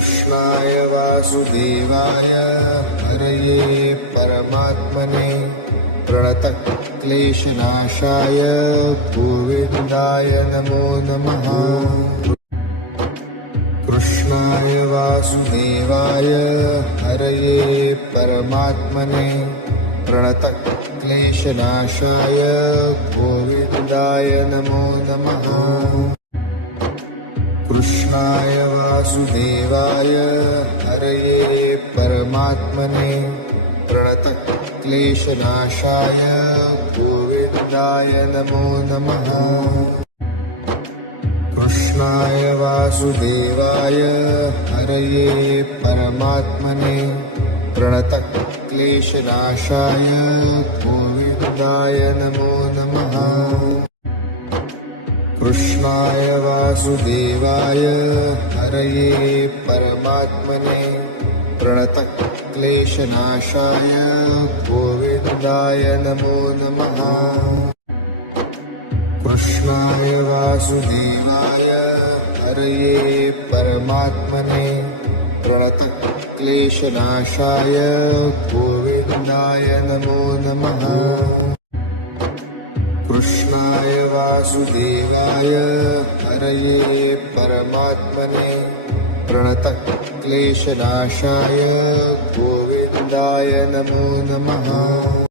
कृष्णाय वासुदेवाय हरये परमात्मने प्रणतक्लेशनाशाय गोविन्दाय नमो नमः। कृष्णाय वासुदेवाय हरये परमात्मने प्रणतक्लेशनाशाय गोविन्दाय नमो नमः। कृष्णाय वासुदेवाय हरये परमात्मने प्रणतक्लेशनाशाय गोविन्दाय नमो नमः। कृष्णाय वासुदेवाय हरये परमात्मने प्रणतक्लेशनाशाय गोविन्दाय नमो नमः। कृष्णाय वासुदेवाय हरये परमात्मने प्रणतक्लेशनाशाय गोविन्दाय नमो नमः। कृष्णाय वासुदेवाय हरये परमात्मने प्रणतक्लेशनाशाय गोविन्दाय नमो नमः। कृष्णाय वासुदेवाय हरये परमात्मने प्रणतक्लेशनाशाय गोविन्दाय नमो नमः।